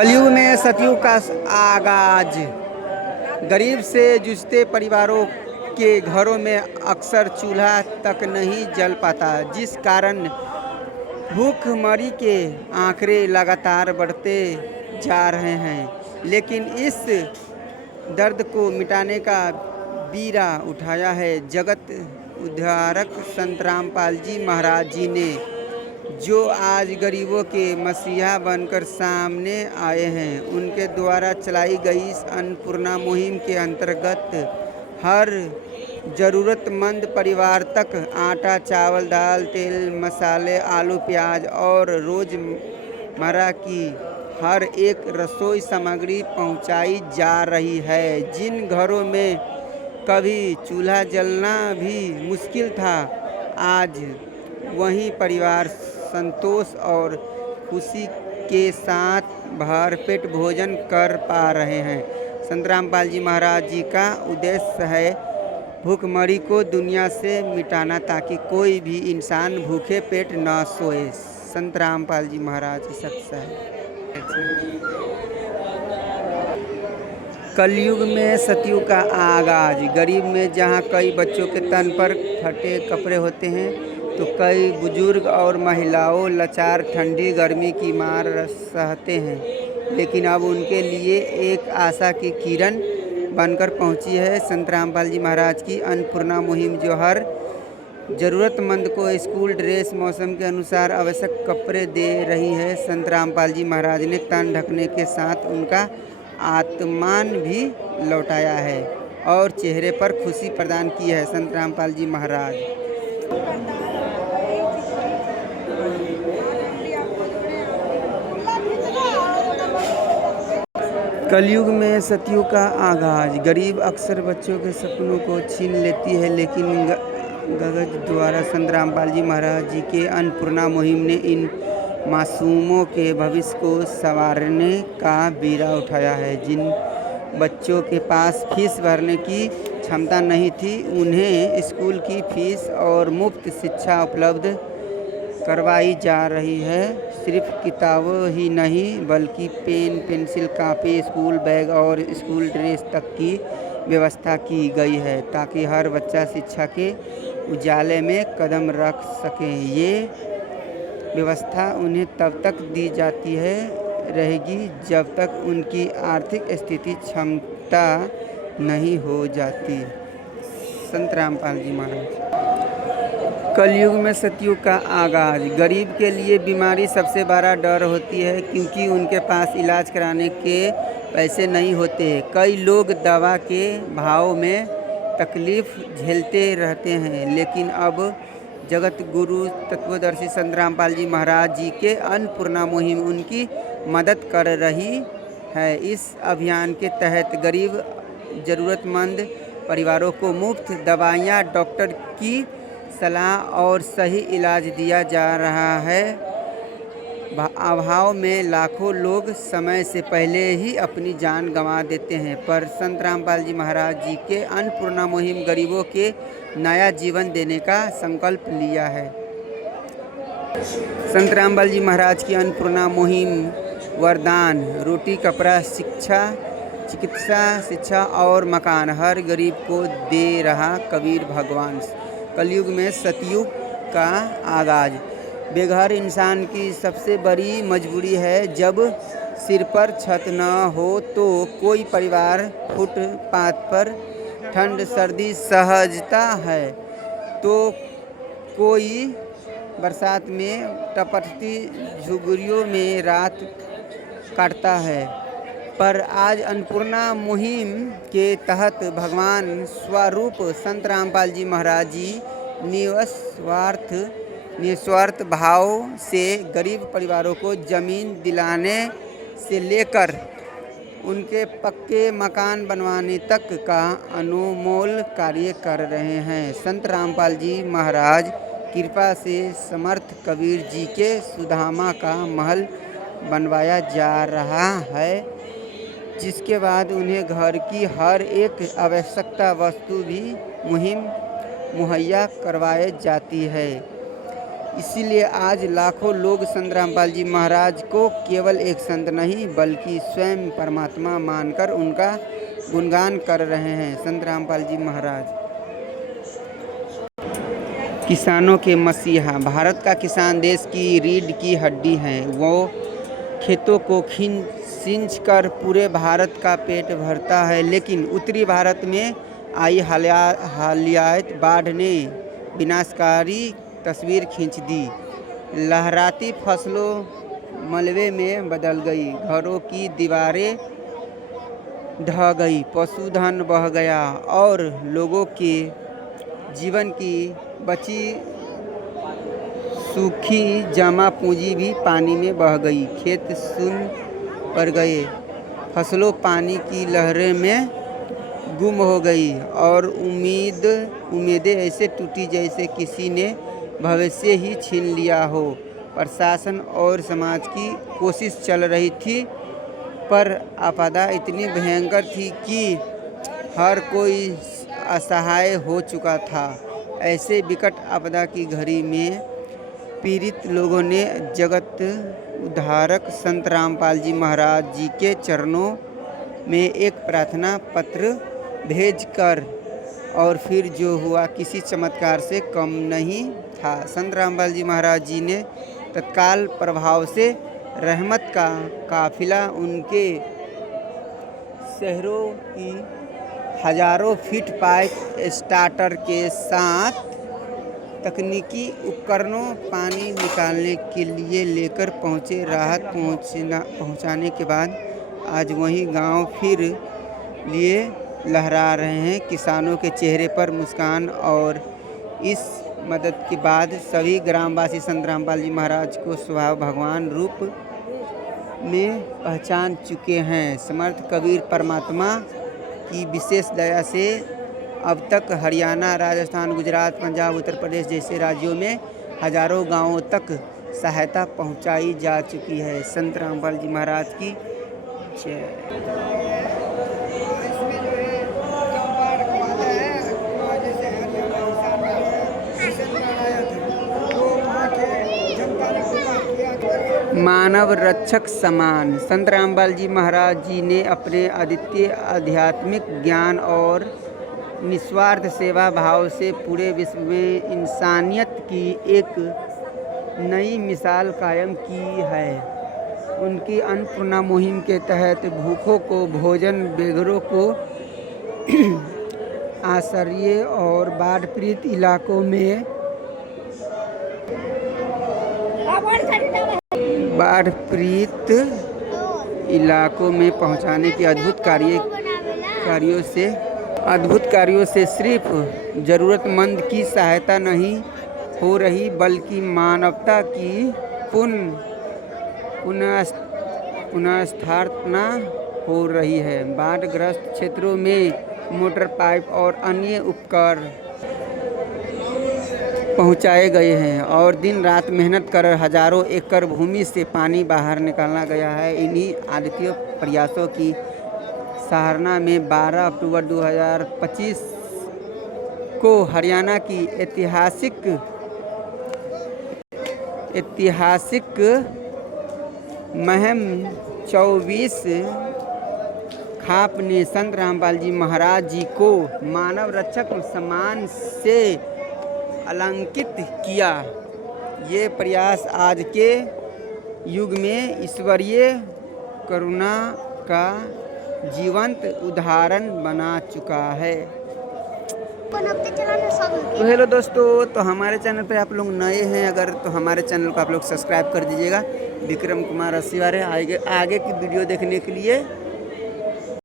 कलयुग में सतयुग का आगाज। गरीब से जूझते परिवारों के घरों में अक्सर चूल्हा तक नहीं जल पाता, जिस कारण भूखमरी के आंकड़े लगातार बढ़ते जा रहे हैं। लेकिन इस दर्द को मिटाने का बीड़ा उठाया है जगत उद्धारक संत रामपाल जी महाराज जी ने, जो आज गरीबों के मसीहा बनकर सामने आए हैं। उनके द्वारा चलाई गई इस अन्नपूर्णा मुहिम के अंतर्गत हर ज़रूरतमंद परिवार तक आटा, चावल, दाल, तेल, मसाले, आलू, प्याज और रोज़मर्रा की हर एक रसोई सामग्री पहुंचाई जा रही है। जिन घरों में कभी चूल्हा जलना भी मुश्किल था, आज वही परिवार संतोष और खुशी के साथ भरपेट भोजन कर पा रहे हैं। संत रामपाल जी महाराज जी का उद्देश्य है भूखमरी को दुनिया से मिटाना, ताकि कोई भी इंसान भूखे पेट न सोए। संत रामपाल जी महाराज की सत्य है। कलयुग में सतयुग का आगाज। गरीब में जहाँ कई बच्चों के तन पर फटे कपड़े होते हैं, तो कई बुजुर्ग और महिलाओं लाचार ठंडी गर्मी की मार सहते हैं। लेकिन अब उनके लिए एक आशा की किरण बनकर पहुंची है संत रामपाल जी महाराज की अन्नपूर्णा मुहिम, जो हर ज़रूरतमंद को स्कूल ड्रेस, मौसम के अनुसार आवश्यक कपड़े दे रही है। संत रामपाल जी महाराज ने तन ढकने के साथ उनका आत्मान भी लौटाया है और चेहरे पर खुशी प्रदान की है। संत रामपाल जी महाराज कलयुग में सतयुग का आगाज। गरीब अक्सर बच्चों के सपनों को छीन लेती है, लेकिन गगज द्वारा संत रामपाल जी महाराज जी के अन्नपूर्णा मुहिम ने इन मासूमों के भविष्य को संवारने का बीड़ा उठाया है। जिन बच्चों के पास फीस भरने की क्षमता नहीं थी, उन्हें स्कूल की फीस और मुफ्त शिक्षा उपलब्ध करवाई जा रही है। सिर्फ किताबें ही नहीं, बल्कि पेन, पेंसिल, कापी, स्कूल बैग और स्कूल ड्रेस तक की व्यवस्था की गई है, ताकि हर बच्चा शिक्षा के उजाले में कदम रख सके। ये व्यवस्था उन्हें तब तक दी जाती रहेगी जब तक उनकी आर्थिक स्थिति क्षमता नहीं हो जाती। संत रामपाल जी महाराज। कलयुग में सतयुग का आगाज। गरीब के लिए बीमारी सबसे बड़ा डर होती है, क्योंकि उनके पास इलाज कराने के पैसे नहीं होते। कई लोग दवा के भाव में तकलीफ झेलते रहते हैं, लेकिन अब जगत गुरु तत्वदर्शी संत रामपाल जी महाराज जी के अन्नपूर्णा मुहिम उनकी मदद कर रही है। इस अभियान के तहत गरीब ज़रूरतमंद परिवारों को मुफ्त दवाइयाँ, डॉक्टर की सलाह और सही इलाज दिया जा रहा है। अभाव में लाखों लोग समय से पहले ही अपनी जान गंवा देते हैं, पर संत रामपाल जी महाराज जी के अन्नपूर्णा मुहिम गरीबों के नया जीवन देने का संकल्प लिया है। संत रामपाल जी महाराज की अन्नपूर्णा मुहिम वरदान, रोटी, कपड़ा, शिक्षा, चिकित्सा, शिक्षा और मकान हर गरीब को दे रहा कबीर भगवान। कलयुग में सतयुग का आगाज। बेघर इंसान की सबसे बड़ी मजबूरी है। जब सिर पर छत न हो तो कोई परिवार फुटपाथ पर ठंड सर्दी सहजता है, तो कोई बरसात में टपकती झुग्गियों में रात काटता है। पर आज अन्नपूर्णा मुहिम के तहत भगवान स्वरूप संत रामपाल जी महाराज जी निस्वार्थ भाव से गरीब परिवारों को ज़मीन दिलाने से लेकर उनके पक्के मकान बनवाने तक का अनमोल कार्य कर रहे हैं। संत रामपाल जी महाराज कृपा से समर्थ कबीर जी के सुदामा का महल बनवाया जा रहा है, जिसके बाद उन्हें घर की हर एक आवश्यकता वस्तु भी मुहैया करवाई जाती है। इसीलिए आज लाखों लोग संत रामपाल जी महाराज को केवल एक संत नहीं बल्कि स्वयं परमात्मा मानकर उनका गुणगान कर रहे हैं। संत रामपाल जी महाराज किसानों के मसीहा। भारत का किसान देश की रीढ़ की हड्डी हैं। वो खेतों को सींच कर पूरे भारत का पेट भरता है, लेकिन उत्तरी भारत में आई हालियात बाढ़ ने विनाशकारी तस्वीर खींच दी। लहराती फसलों मलबे में बदल गई, घरों की दीवारें ढह गई, पशुधन बह गया और लोगों के जीवन की बची सूखी जमा पूंजी भी पानी में बह गई। खेत सुन पड़ गए, फसलों पानी की लहरें में गुम हो गई और उम्मीदें ऐसे टूटी जैसे किसी ने भविष्य ही छीन लिया हो। प्रशासन और समाज की कोशिश चल रही थी, पर आपदा इतनी भयंकर थी कि हर कोई असहाय हो चुका था। ऐसे विकट आपदा की घड़ी में पीड़ित लोगों ने जगत उद्धारक संत रामपाल जी महाराज जी के चरणों में एक प्रार्थना पत्र भेजकर और फिर जो हुआ किसी चमत्कार से कम नहीं था। संत रामपाल जी महाराज जी ने तत्काल प्रभाव से रहमत का काफिला उनके शहरों की हजारों फीट पाइप स्टार्टर के साथ तकनीकी उपकरणों पानी निकालने के लिए लेकर पहुँचे। राहत पहुँचाने के बाद आज वही गांव फिर लिए लहरा रहे हैं। किसानों के चेहरे पर मुस्कान और इस मदद के बाद सभी ग्रामवासी संत रामपाल जी महाराज को स्वभाव भगवान रूप में पहचान चुके हैं। समर्थ कबीर परमात्मा की विशेष दया से अब तक हरियाणा, राजस्थान, गुजरात, पंजाब, उत्तर प्रदेश जैसे राज्यों में हजारों गांवों तक सहायता पहुंचाई जा चुकी है। संत रामपाल जी महाराज की जय। मानव रक्षक समान। संत रामपाल जी महाराज जी ने अपने अद्वितीय आध्यात्मिक ज्ञान और निस्वार्थ सेवा भाव से पूरे विश्व में इंसानियत की एक नई मिसाल कायम की है। उनकी अन्नपूर्णा मुहिम के तहत भूखों को भोजन, बेघरों को आश्रय और बाढ़ पीड़ित इलाकों में पहुंचाने के अद्भुत कार्यों से सिर्फ ज़रूरतमंद की सहायता नहीं हो रही बल्कि मानवता की पुनर्स्थापना हो रही है। बाढ़ग्रस्त क्षेत्रों में मोटर पाइप और अन्य उपकरण पहुंचाए गए हैं और दिन रात मेहनत कर हजारों एकड़ भूमि से पानी बाहर निकाला गया है। इन्हीं अद्वितीय प्रयासों की सराहना में 12 अक्टूबर 2025 को हरियाणा की ऐतिहासिक मुहिम 24 खाप ने संत रामपाल जी महाराज जी को मानव रक्षक सम्मान से अलंकृत किया। ये प्रयास आज के युग में ईश्वरीय करुणा का जीवंत उदाहरण बना चुका है। तो हेलो दोस्तों, तो हमारे चैनल पे आप लोग नए हैं अगर तो हमारे चैनल को आप लोग सब्सक्राइब कर दीजिएगा। विक्रम कुमार रसीवारे आगे की वीडियो देखने के लिए